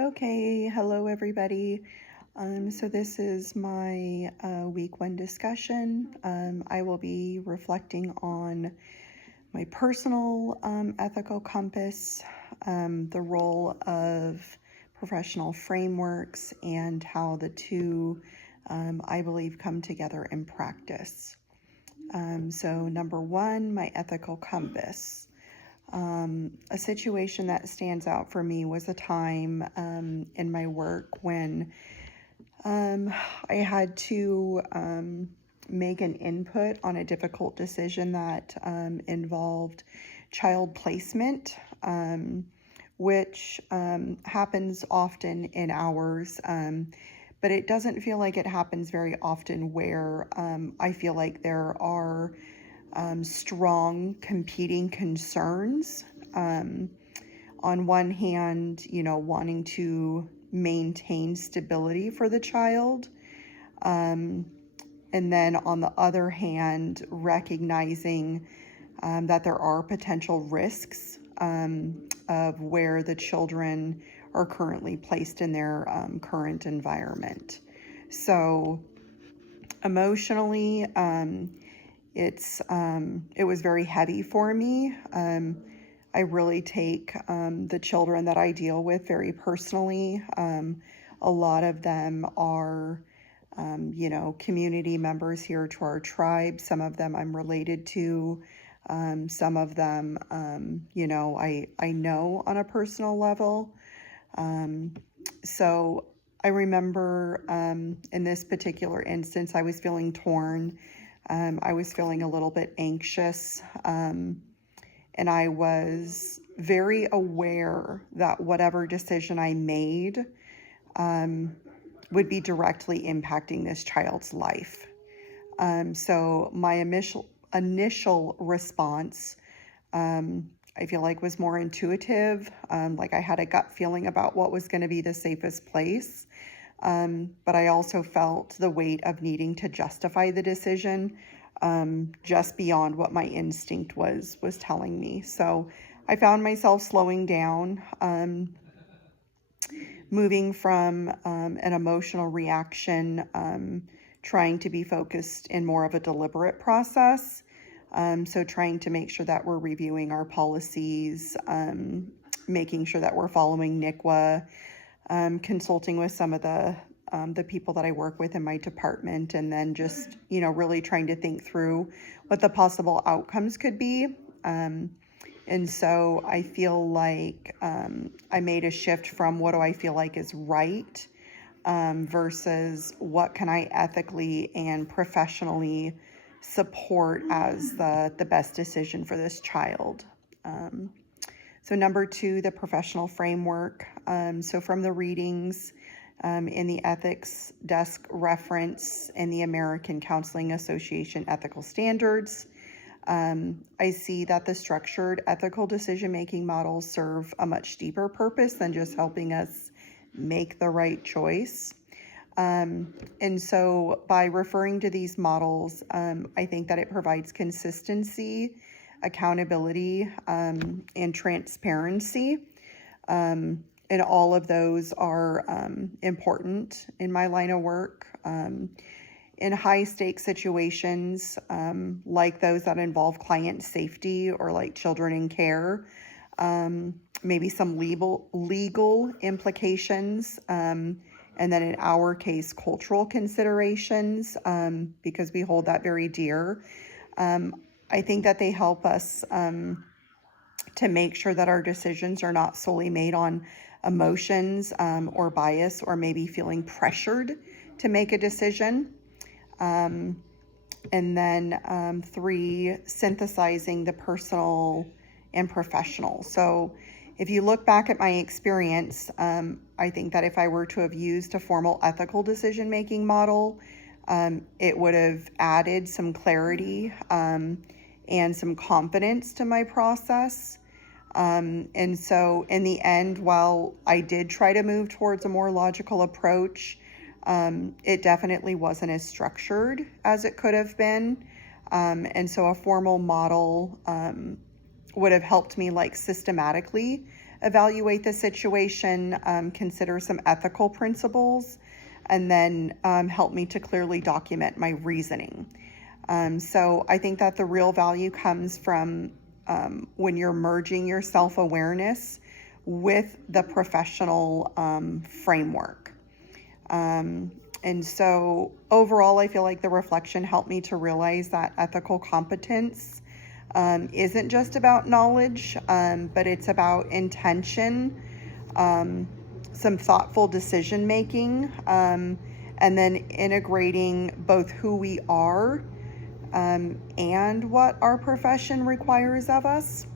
Okay, hello everybody. So this is my week one discussion. I will be reflecting on my personal ethical compass, the role of professional frameworks, and how the two, I believe, come together in practice. So number one, my ethical compass. A situation that stands out for me was a time in my work when um, I had to make an input on a difficult decision that involved child placement, which happens often in hours. But it doesn't feel like it happens very often where I feel like there are strong competing concerns. On one hand, wanting to maintain stability for the child. And then on the other hand, recognizing that there are potential risks of where the children are currently placed in their current environment. So emotionally, it was very heavy for me. I really take the children that I deal with very personally. A lot of them are, community members here to our tribe. Some of them I'm related to. Some of them, I know on a personal level. So I remember in this particular instance, I was feeling torn. I was feeling a little bit anxious. And I was very aware that whatever decision I made would be directly impacting this child's life. So my initial response, I feel like, was more intuitive. Like I had a gut feeling about what was going to be the safest place. But I also felt the weight of needing to justify the decision just beyond what my instinct was telling me. So I found myself slowing down, moving from an emotional reaction, trying to be focused in more of a deliberate process. So trying to make sure that we're reviewing our policies, making sure that we're following NICWA, consulting with some of the people that I work with in my department, and then just, really trying to think through what the possible outcomes could be. And so I feel like I made a shift from what do I feel like is right versus what can I ethically and professionally support as the best decision for this child. So number two, the professional framework. So from the readings in the ethics desk reference in the American Counseling Association ethical standards, I see that the structured ethical decision-making models serve a much deeper purpose than just helping us make the right choice. And so by referring to these models, I think that it provides consistency, accountability, and transparency. And all of those are important in my line of work. In high stakes situations, like those that involve client safety or like children in care, maybe some legal implications, and then in our case, cultural considerations, because we hold that very dear. I think that they help us to make sure that our decisions are not solely made on emotions or bias, or maybe feeling pressured to make a decision. And then three, synthesizing the personal and professional. So if you look back at my experience, I think that if I were to have used a formal ethical decision-making model, it would have added some clarity and some confidence to my process. And so in the end, while I did try to move towards a more logical approach, it definitely wasn't as structured as it could have been. And so a formal model would have helped me like systematically evaluate the situation, consider some ethical principles, and then help me to clearly document my reasoning. So I think that the real value comes from when you're merging your self-awareness with the professional framework. And so overall, I feel like the reflection helped me to realize that ethical competence isn't just about knowledge, but it's about intention, some thoughtful decision making, and then integrating both who we are and what our profession requires of us.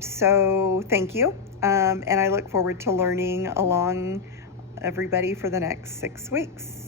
So thank you. And I look forward to learning along everybody for the next 6 weeks.